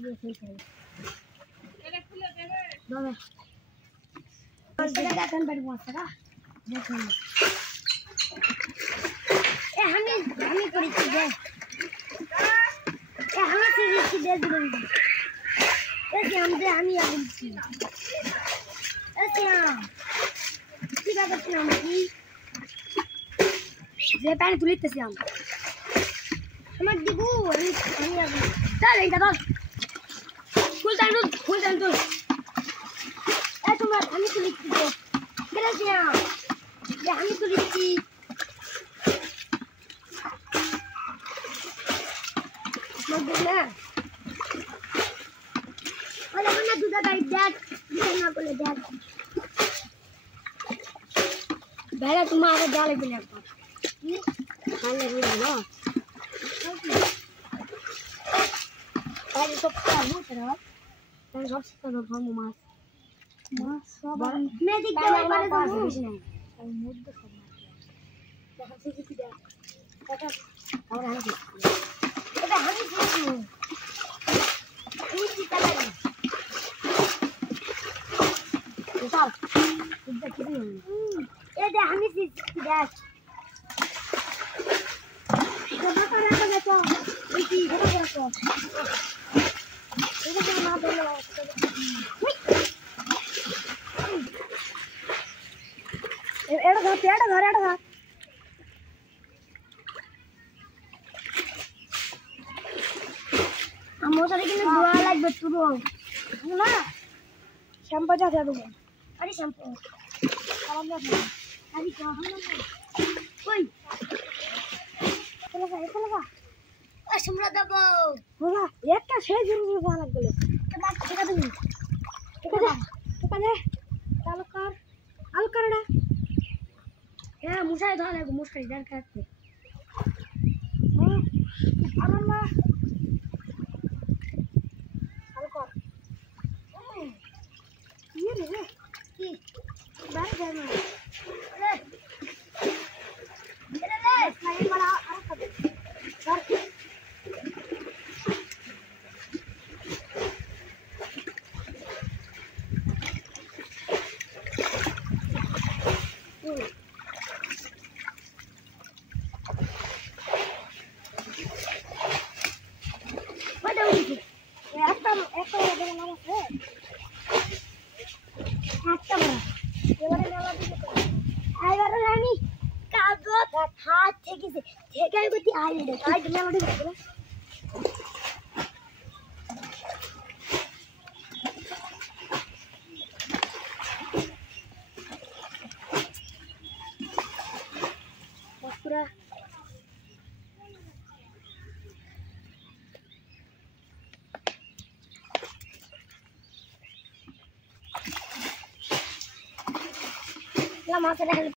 ये सही है अरे खुले देवे बाबा और जगह कन बैठ मस्त का देखो ए हमें करी चीज है ए हमें सीरीज की दे दूंगी ऐसे हम आ गई ऐसे हम ठीक है करते हम की जे पैन तुलित से हम दिबू हम आ गई चल इधर बस फुल टाइम तो ए तुम हमें तुलित दे कैसे हम ये हमें तुलित की मत बोलना अरे मना दूधा गाइड दैट ना बोले दैट पहले तुम्हारे डाले बिना खाने नहीं ना पहले तो काम करो पहले सबसे पहले हम मास सब मैं देख के बारे में कुछ नहीं और मूड तो सब मार से किसी दे काटा और आने दे हम ही ये चला चल इधर किधर ये दे हम ही दे जब करा तो तो इसी इधर तो इधर ना दे लो एड़ा घर हम हो सारे के दुआ लाइक बतुरो ना शैम्पू जा दे दूंगा अरे शैम्पू काम ना अरे क्या हम ना कोई चला असमरा दबाओ होला एक का छे जरूर जाना गले के बात ठेका दूंगी ठेका दे चालू कर आल करड़ा या मुझे इधर है मुझे इधर करते अल्लाह आल कर ये रे की बाहर जाना ले ले बड़ा कर हाथ से ठेका को आ नहीं देता आज मैं लड़ गया पूरा ला मार के